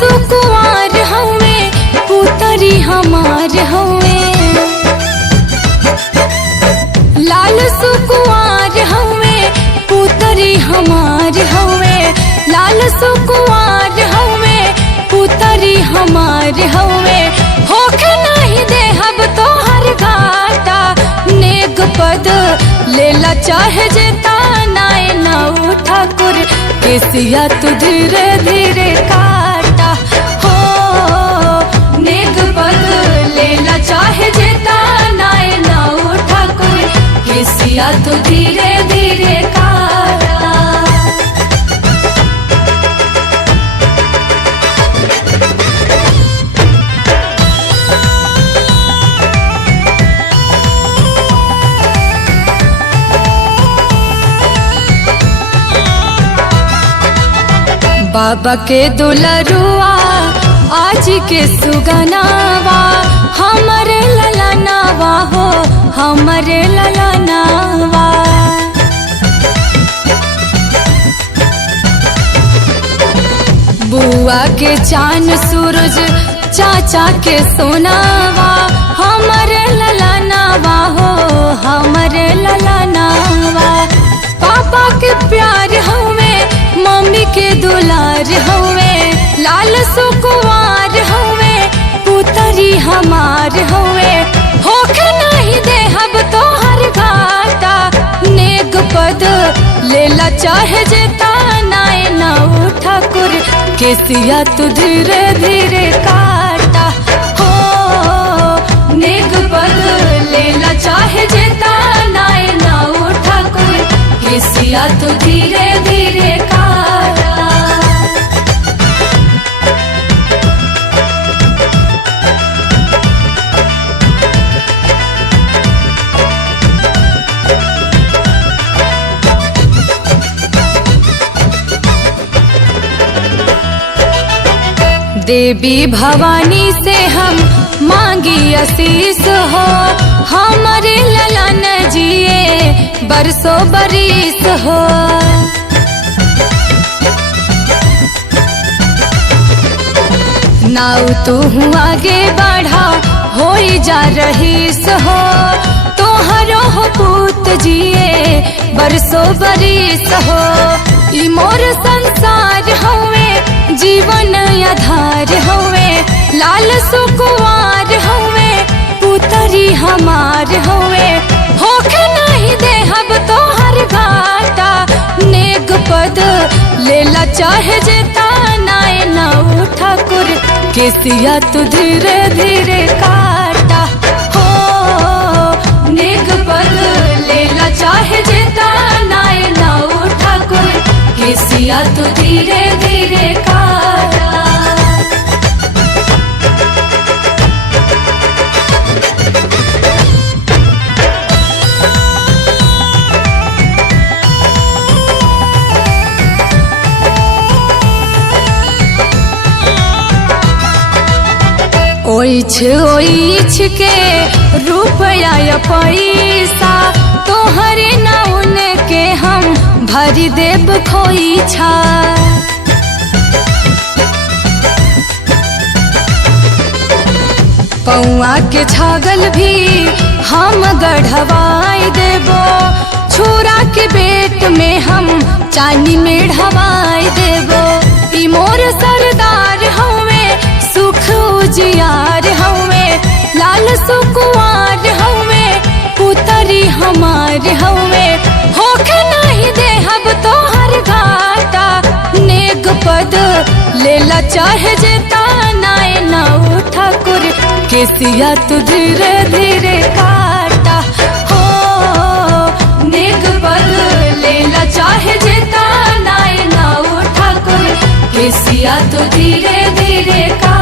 सुकुवार हवे पुतरी हमार हवे, लाल सुकुवार हवे पुतरी हमार हवे, लाल सुकुवार हवे पुतरी हमार हवे। होखे नहीं देहब तोहर घाटा, नेक पद लेला चाहे जेता नाय नौ ठाकुर, केसिया तू धीरे धीरे काटा हो। नेक पद लेला चाहे जेता नाय नौ ठाकुर, केसिया तू धीरे धीरे काटा। बाबा के दुलरुआ आज के सुगनावा, हमरे ललनावा हो हमरे ललनावा। बुआ के चांद सूरज चाचा के सोनावा, हमरे ललनावा हो हमरे ललनावा। पापा के प्यार हवे मम्मी के दुलार हवे, लाल सुकुवार हवे पुतरी हमार हवे। होखे नहीं देहब तोहर घाटा, नेक पद लेला चाहे जेता नाय नौ ठाकुर, केसिया तू धीरे धीरे काटा हो। नेक पद लेला चाहे जेता नाय नौ ठाकुर, केसिया तू धीरे धीरे काटा। देवी भवानी से हम मांगी आशीष हो, हमारे ललन जिए बरसों बरिस हो। नाउ तू आगे बढ़ा हो जा रहीस हो, तोहरो हो पूत जिए बरसों बरिस हो। ई मोर संसार हवे जीवन आधार हवे, लाल सुकुवार हवे पुतरी हमार हवे। होखे नहीं देहब तोहर घाटा, नेक पद लेला चाहे जेता नाय नौ ठाकुर, केसिया तू धीरे धीरे काटा हो। नेक पद लेला चाहे जेता नाय नौ ठाकुर, केसिया तू धीरे धीरे काटा। ओइछ के रुपया या पैसा, तोहरे नौन के हम भरी देव खोइछा। पौआ के छागल भी हम गढ़वाई देबो, छोरा के बेट में हम चांदी में ढवाई देबो। ई मोर सरदार हवे सुख उजियार हवे, लाल सुकुवार हवे पुतरी हमार हवे। होखे नहीं देहब तोहर घाटा, नेक पद लेला चाहे जेता नाय नौ ठाकुर, केसिया तू धीरे धीरे काटा हो। नेक पद लेला चाहे जेता नाय नौ ठाकुर, केसिया तू धीरे धीरे काटा।